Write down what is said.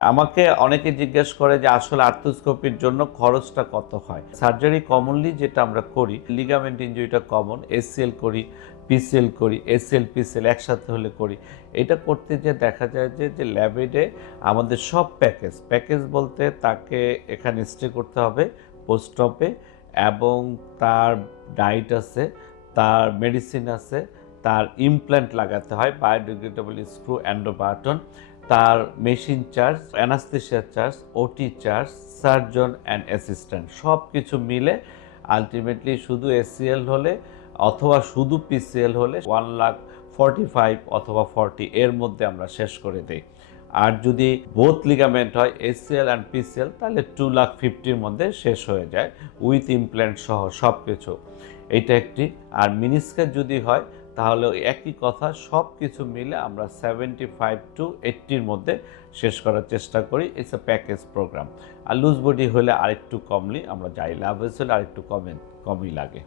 আমাকে অনেকে জিজ্ঞেস করে যে আসলে আর্থ্রোস্কোপির জন্য খরচটা কত হয়। সার্জারি কমনলি যেটা আমরা করি, লিগামেন্ট ইনজুরিটা কমন, এসসিএল করি, পিসিএল করি, এসিএল পিসিএল একসাথে হলে করি। এটা করতে যেয়ে দেখা যায় যে ল্যাবেডে আমাদের সব প্যাকেজ বলতে তাকে এখানে স্টে করতে হবে পোস্ট অপে, এবং তার ডায়েট আছে, তার মেডিসিন আছে, তার ইমপ্ল্যান্ট লাগাতে হয়, বায়োডিগ্রেডেবল স্ক্রু, এন্ডোবাটন, তার মেশিন চার্জ, অ্যানাস্থেশিয়া চার্জ, ওটি চার্জ, সার্জন অ্যান্ড অ্যাসিস্ট্যান্ট সব কিছু মিলে আলটিমেটলি শুধু এসিএল হলে অথবা শুধু পিসিএল হলে 1,45,000 অথবা 40 এর মধ্যে আমরা শেষ করে দেই। আর যদি বোথ লিগামেন্ট হয় এসিএল অ্যান্ড পিসিএল তাহলে 2,50,000 মধ্যে শেষ হয়ে যায় উইথ ইমপ্ল্যান্ট সহ সব কিছু। এইটা একটি। আর মিনিস্কাস যদি হয় তাহলে ওই একই কথা, সব কিছু মিলে আমরা 75 to 80 মধ্যে শেষ করার চেষ্টা করি। It's a package program. আর লুজ বডি হলে আরেকটু কমলি আমরা যাই, লাভ হলে আরেকটু কমই লাগে।